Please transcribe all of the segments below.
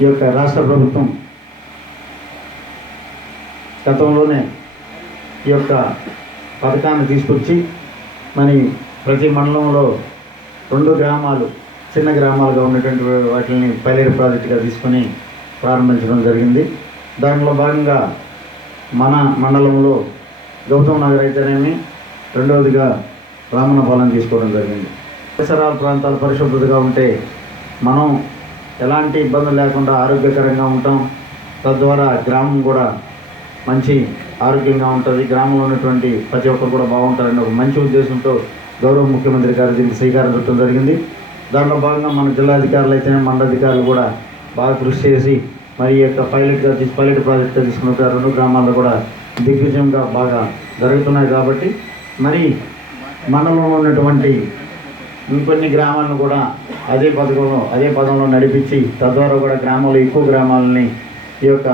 ఈ యొక్క రాష్ట్ర ప్రభుత్వం గతంలోనే ఈ యొక్క పథకాన్ని తీసుకొచ్చి మరి ప్రతి మండలంలో 2 గ్రామాలు చిన్న గ్రామాలుగా ఉన్నటువంటి వాటిని పైలట్ ప్రాజెక్టుగా తీసుకొని ప్రారంభించడం జరిగింది. దానిలో భాగంగా మన మండలంలో గౌతమ్ నగర్ అయితేనేమి, రెండవదిగా రామన్నపాలెం తీసుకోవడం జరిగింది. పరిసరాల ప్రాంతాలు పరిశుభ్రతగా ఉంటే మనం ఎలాంటి ఇబ్బందులు లేకుండా ఆరోగ్యకరంగా ఉంటాం. తద్వారా గ్రామం కూడా మంచి ఆరోగ్యంగా ఉంటుంది. గ్రామంలో ఉన్నటువంటి ప్రతి ఒక్కరు కూడా బాగుంటారని ఒక మంచి ఉద్దేశంతో గౌరవ ముఖ్యమంత్రి గారు దీనికి శ్రీకారం చుట్టడం జరిగింది. దానిలో భాగంగా మన జిల్లాధికారులు అయితేనే మండలాధికారులు కూడా బాగా కృషి చేసి మరి ఈ యొక్క పైలట్ ప్రాజెక్టుగా తీసుకున్న 2 గ్రామాల్లో కూడా దిగ్విజయంగా బాగా జరుగుతున్నాయి. కాబట్టి మరి మండలంలో ఉన్నటువంటి ఇంకొన్ని గ్రామాలను కూడా అదే పదంలో నడిపించి తద్వారా కూడా గ్రామాల్లో ఎక్కువ గ్రామాలని ఈ యొక్క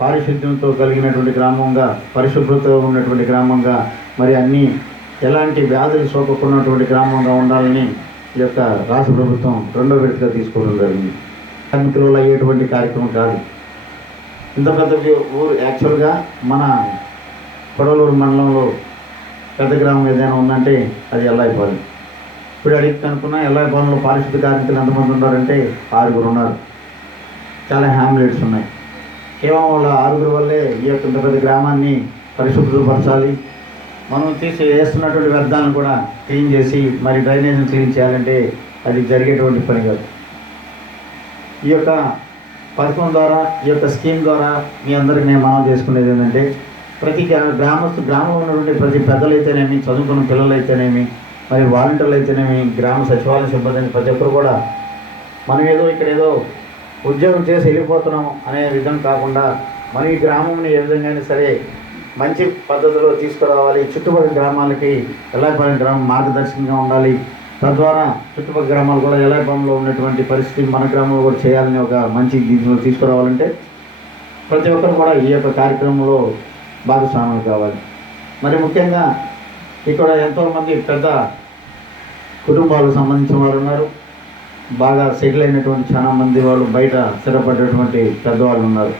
పారిశుద్ధ్యంతో కలిగినటువంటి గ్రామంగా, పరిశుభ్రత ఉన్నటువంటి గ్రామంగా, మరి అన్ని ఎలాంటి వ్యాధులు సోకకున్నటువంటి గ్రామంగా ఉండాలని ఈ యొక్క రాష్ట్ర ప్రభుత్వం 2వ విడతగా తీసుకోవడం జరిగింది. కార్మికులలో అయ్యేటువంటి కార్యక్రమం కాదు. ఇంత పెద్ద ఊరు యాక్చువల్గా మన కొడవలూరు మండలంలో పెద్ద గ్రామం ఏదైనా ఉందంటే అది ఎల్లాయిపాలెం. ఇప్పుడు అడిగి కనుక్కున్నా ఎల్లాయిపాలెంలో పారిశుద్ధ్య కార్మికులు ఎంతమంది ఉన్నారంటే 6 ఉన్నారు. చాలా హ్యామ్లెట్స్ ఉన్నాయి. కేవలం వాళ్ళ 6 వల్లే ఈ యొక్క ఇంత పెద్ద గ్రామాన్ని పరిశుభ్రపరచాలి. మనం వేస్తున్నటువంటి వ్యర్థాలను కూడా క్లీన్ చేసి మరి డ్రైనేజ్ని క్లీన్ చేయాలంటే అది జరిగేటువంటి పని కాదు. ఈ యొక్క పథకం ద్వారా, ఈ యొక్క స్కీమ్ ద్వారా మీ అందరికి నేను మనం చేసుకునేది ఏంటంటే ప్రతి గ్రామంలో ఉన్నటువంటి ప్రతి పెద్దలైతేనేమి, చదువుకున్న పిల్లలైతేనేమి, మరి వాలంటీర్లు అయితేనేమి, గ్రామ సచివాలయ సిబ్బంది ప్రతి ఒక్కరు కూడా మనం ఏదో ఉద్యోగం చేసి వెళ్ళిపోతున్నాం అనే విధం కాకుండా మన ఈ గ్రామంని ఏ విధంగా సరే మంచి పద్ధతిలో తీసుకురావాలి. చుట్టుపక్కల గ్రామాలకి ఎల్లాయిపాలెం గ్రామం మార్గదర్శకంగా ఉండాలి. తద్వారా చుట్టుపక్కల గ్రామాలు కూడా ఎల్లాయిపాలెంలో ఉన్నటువంటి పరిస్థితి మన గ్రామంలో కూడా చేయాలని ఒక మంచి దీంట్లో తీసుకురావాలంటే ప్రతి ఒక్కరు కూడా ఈ యొక్క కార్యక్రమంలో భాగస్వాములు కావాలి. మరి ముఖ్యంగా ఇక్కడ ఎంతోమంది పెద్ద కుటుంబాలకు సంబంధించిన వారు ఉన్నారు. బాగా సెటిల్ అయినటువంటి చాలామంది వాళ్ళు బయట స్థిరపడేటువంటి పెద్దవాళ్ళు ఉన్నారు.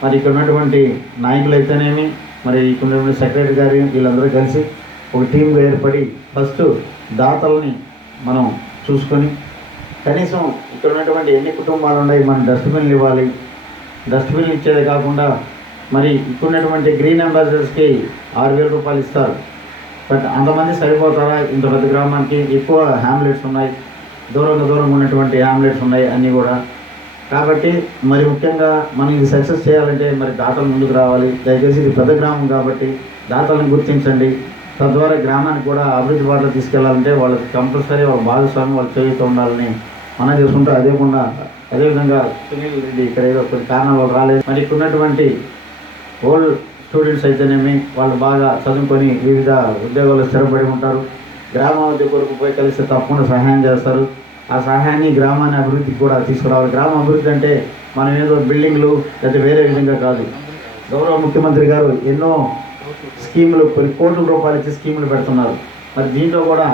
మరి ఇక్కడ ఉన్నటువంటి నాయకులు అయితేనేమి, మరి ఇక్కడ ఉన్నటువంటి సెక్రటరీ గారు వీళ్ళందరూ కలిసి ఒక టీంగా ఏర్పడి ఫస్ట్ దాతల్ని మనం చూసుకొని కనీసం ఇక్కడ ఉన్నటువంటి ఎన్ని కుటుంబాలు ఉన్నాయి మనం డస్ట్బిన్లు ఇవ్వాలి. డస్ట్బిన్లు ఇచ్చేది కాకుండా మరి ఇక్కడ ఉన్నటువంటి గ్రీన్ అంబాసిడర్స్కి 6,000 రూపాయలు ఇస్తారు. బట్ అంతమంది సరిపోతారా? ఇంత పెద్ద గ్రామానికి ఎక్కువ హ్యామ్లెట్స్ ఉన్నాయి, దూరంగా ఉన్నటువంటి హ్యామ్లెట్స్ ఉన్నాయి అన్నీ కూడా. కాబట్టి మరి ముఖ్యంగా మనం ఇది సక్సెస్ చేయాలంటే మరి దాతలు ముందుకు రావాలి. దయచేసి ఇది పెద్ద గ్రామం కాబట్టి దాతలను గుర్తించండి. తద్వారా గ్రామానికి కూడా అభివృద్ధి బాటలో తీసుకెళ్లాలంటే వాళ్ళకి కంపల్సరీ వాళ్ళ భాగస్వామ్యం వాళ్ళు చేయుతూ ఉండాలని మనం చేసుకుంటూ అదేవిధంగా సునీల్ రెడ్డి ఇక్కడ ఏదో కొన్ని కారణాలు వాళ్ళు రాలేదు. మరి ఇక్కడ ఉన్నటువంటి ఓల్డ్ స్టూడెంట్స్ అయితేనేమి వాళ్ళు బాగా చదువుకొని వివిధ ఉద్యోగాల్లో స్థిరపడి ఉంటారు. గ్రామాభివృద్ధి కొరకు పోయి కలిసి తప్పకుండా సహాయం చేస్తారు. ఆ సహాయాన్ని గ్రామాన్ని అభివృద్ధికి కూడా తీసుకురావాలి. గ్రామ అభివృద్ధి అంటే మనం ఏదో బిల్డింగ్లు లేదా వేరే విధంగా కాదు. గౌరవ ముఖ్యమంత్రి గారు ఎన్నో స్కీములు, కొన్ని కోట్ల రూపాయలు ఇచ్చే స్కీములు పెడుతున్నారు. మరి దీంట్లో కూడా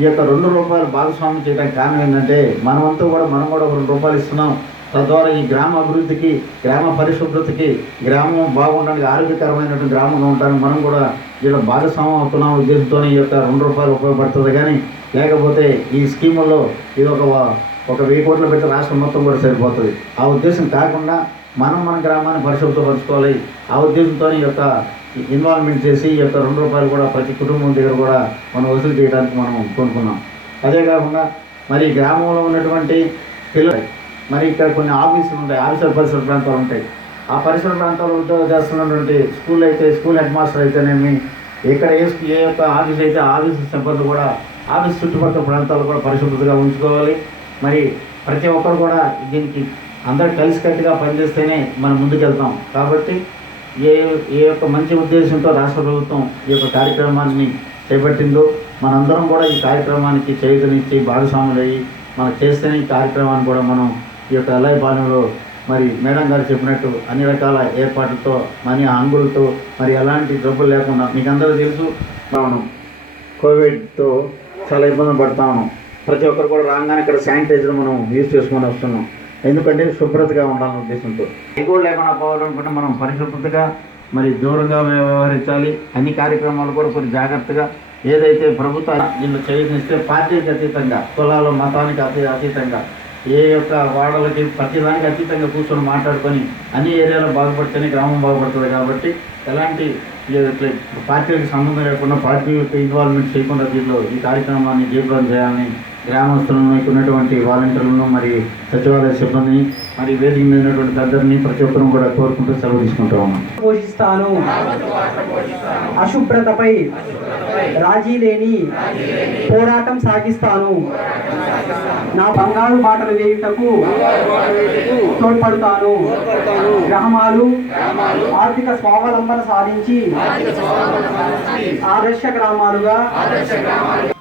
ఈ యొక్క 2 రూపాయలు భాగస్వామ్యం చేయడానికి కారణం ఏంటంటే మనం కూడా ఒక 2 రూపాయలు ఇస్తున్నాం. తద్వారా ఈ గ్రామ అభివృద్ధికి, గ్రామ పరిశుభ్రతకి, గ్రామం బాగుండడానికి, ఆరోగ్యకరమైనటువంటి గ్రామంగా ఉండడానికి మనం కూడా దీంట్లో భాగస్వామ్యం అవుతున్నాం ఉద్దేశంతో ఈ యొక్క 2 రూపాయలు ఉపయోగపడుతుంది. కానీ లేకపోతే ఈ స్కీముల్లో ఇది ఒక 1000 కోట్లు పెట్టి రాష్ట్రం మొత్తం కూడా సరిపోతుంది. ఆ ఉద్దేశం కాకుండా మన గ్రామాన్ని పరిశుభ్రపరచుకోవాలి. ఆ ఉద్దేశంతో ఈ యొక్క ఇన్వాల్వ్మెంట్ చేసి ఈ యొక్క 2 రూపాయలు కూడా ప్రతి కుటుంబం దగ్గర కూడా మనం వసూలు చేయడానికి మనం కోరుకున్నాం. అదే కాకుండా మరి గ్రామంలో ఉన్నటువంటి పిల్లలు మరి ఇక్కడ కొన్ని ఆఫీసులు ఉంటాయి, పరిసర ప్రాంతాలు ఉంటాయి. ఆ పరిసర ప్రాంతాల్లో ఉద్యోగం చేస్తున్నటువంటి స్కూల్ హెడ్ మాస్టర్ అయితేనేమి, ఇక్కడ ఏ యొక్క ఆఫీస్ అయితే ఆఫీసు సిబ్బంది కూడా ఆఫీస్ చుట్టుపక్కల ప్రాంతాలు కూడా పరిశుభ్రతగా ఉంచుకోవాలి. మరి ప్రతి ఒక్కరు కూడా దీనికి అందరూ కలిసికట్టుగా పనిచేస్తేనే మనం ముందుకెళ్తాం. కాబట్టి ఏ యొక్క మంచి ఉద్దేశంతో రాష్ట్ర ప్రభుత్వం ఈ యొక్క కార్యక్రమాన్ని చేపట్టిందో మనందరం కూడా ఈ కార్యక్రమానికి చేయూతనిచ్చి భాగస్వాములయ్యి మనం చేస్తేనే ఈ కార్యక్రమాన్ని కూడా మనం ఈ యొక్క ఎల్లాయిపాలెంలో మరి మేడం గారు చెప్పినట్టు అన్ని రకాల ఏర్పాట్లతో, మనీ హంగులతో, మరి ఎలాంటి జబ్బులు లేకుండా మీకు అందరూ తెలుసు మనం కోవిడ్తో చాలా ఇబ్బందులు పడతా ఉన్నాం. ప్రతి ఒక్కరు కూడా రాగానే ఇక్కడ శానిటైజర్ మనం యూజ్ చేసుకొని వస్తున్నాం. ఎందుకంటే శుభ్రతగా ఉండాలనే ఉద్దేశంతో. ఎగువ లేకుండా పోవాలనుకుంటే మనం పరిశుభ్రతగా మరి దూరంగా వ్యవహరించాలి. అన్ని కార్యక్రమాలు కూడా కొన్ని జాగ్రత్తగా ఏదైతే ప్రభుత్వం దీన్ని చేయనిస్తే పార్టీకి అతీతంగా, కులాలు మతానికి అతీతంగా, ఏ యొక్క వాడలకి ప్రతిదానికి అతీతంగా కూర్చొని మాట్లాడుకొని అన్ని ఏరియాలో బాగుపడితేనే గ్రామం బాగుపడుతుంది. కాబట్టి ఎలాంటి పార్టీలకు సంబంధం లేకుండా పార్టీలకు ఇన్వాల్వ్మెంట్ చేయకుండా దీనిలో ఈ కార్యక్రమాన్ని జయప్రదం చేయాలని గ్రామస్తులను ఉన్నటువంటి వాలంటీర్లను మరి సచివాలయ సిబ్బందిని మరి వేదిక మీద ఉన్నటువంటి పెద్దరిని ప్రతి ఒక్కరూ కూడా కోరుకుంటూ సెలవు తీసుకుంటూ ఉన్నాం. పోషిస్తాను. అశుభ్రతపై రాజీ లేని పోరాటం సాగిస్తాను. నా బంగారు బాటలు వేయుటకు తోడ్పడతాను. గ్రామాలు ఆర్థిక స్వావలంబన సాధించి ఆదర్శ గ్రామాలుగా మనం